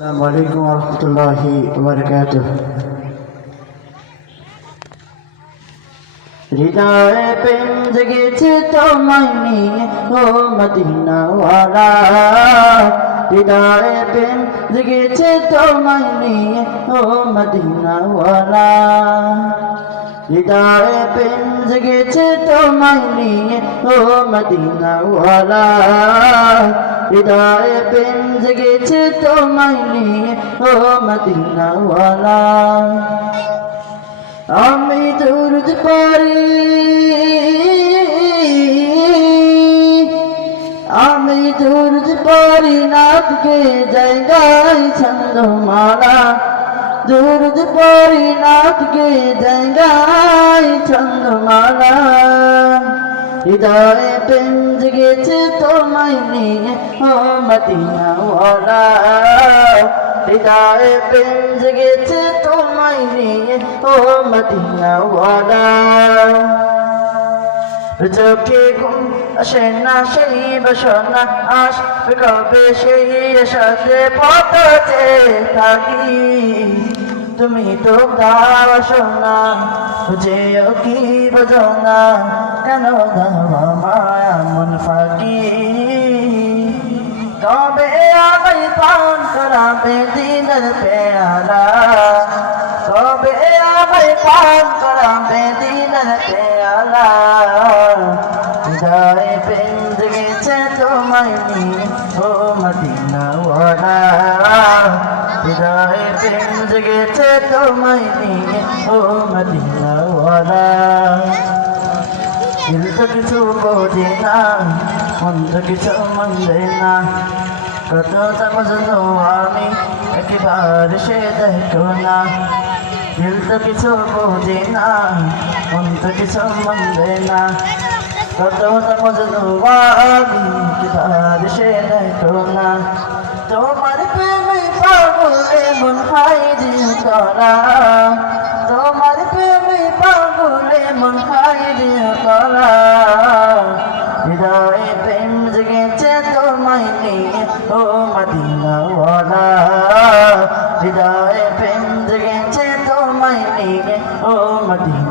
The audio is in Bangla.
আসসালামু আলাইকুম ওয়া রাহমাতুল্লাহি ওয়া বারাকাতুহু। হৃদয়ে প্রেম জেগেছে তোমায় নিয়ে ও মদিনাওয়ালা, হৃদয়ে প্রেম জেগেছে তোমায় নিয়ে ও মদিনাওয়ালা, হৃদয়ে প্রেম জেগেছে তোমায় নিয়ে ও মদিনাওয়ালা, হৃদয়ে প্রেম জেগেছে তোমায় নিয়ে ও মদিনাওয়ালা। আমি দুরুদ পড়ি, আমি দুরুদ পড়ি নাথকে জায়গায় ছন্দমালা, দুরুদ পড়ি নাথকে জায়গায় ছন্দমালা, হৃদয়ে প্রেম জেগেছে তোমায় নিয়ে ও মদিনাওয়ালা, হৃদয়ে প্রেম জেগেছে তোমায় নিয়ে ও মদিনাওয়ালা। চোখে ঘুম আসে না সেই বাসনা আসবে কবে সেই আশাতে পথে থাকি, তুমি তো দাও সোনা বুঝেও কি বোঝো না, কেন দাও মায়া মন ফাঁকি, কবে আমায় পান করাবে দিনের পেয়ালা, কবে আমায় পান করাবে দিনের পেয়ালা, হৃদয়ে প্রেম জেগেছে তোমায় নিয়ে ও মদিনাওয়ালা, হৃদয়ে প্রেম জেগেছে তোমায় নিয়ে ও মদিনাওয়ালা। দিল তো কিছু বোঝে না, মন তো কিছু মনে না, কত মজনু আমি একবার সে দেখো না, দিল তো কিছু বোঝে না, মন তো কিছু মনে না, কত মজনু আমি একবার সে দেখো না, তোমার প্রেমে পাগলে মন হায়রে করা, তোমার প্রেমে পাগলে মন হায়রে করা, হৃদয়ে প্রেম জেগেছে তোমায় নিয়ে ও মদিনাওয়ালা, হৃদয়ে প্রেম জেগেছে তোমায় নিয়ে ও মদিনা।